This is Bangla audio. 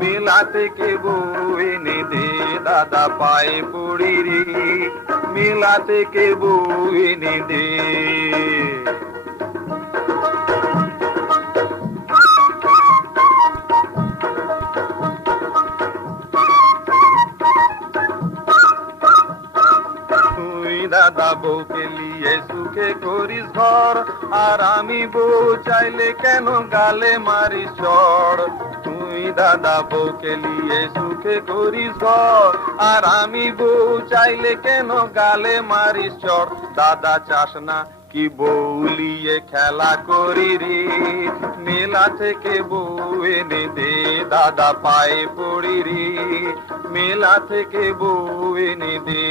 মেলা থেকে বউ এনে দে দাদা পায়ে পড়ি রে, মেলা থেকে বউ এনে দে। দাদা বউকে নিয়ে সুখে করিস ঘর, আর আমি বউ চাইলে কেন গালে মারিস চড়। তুই দাদা বউকে নিয়ে সুখে করিস ঘর, আর আমি বউ চাইলে কেন গালে মারিস চড়। দাদা চাস না কি বউ লিয়ে খেলা করি রে, মেলা থেকে বউ এনে দে দাদা পায়ে পড়ি রে, মেলা থেকে বউ এনে দে।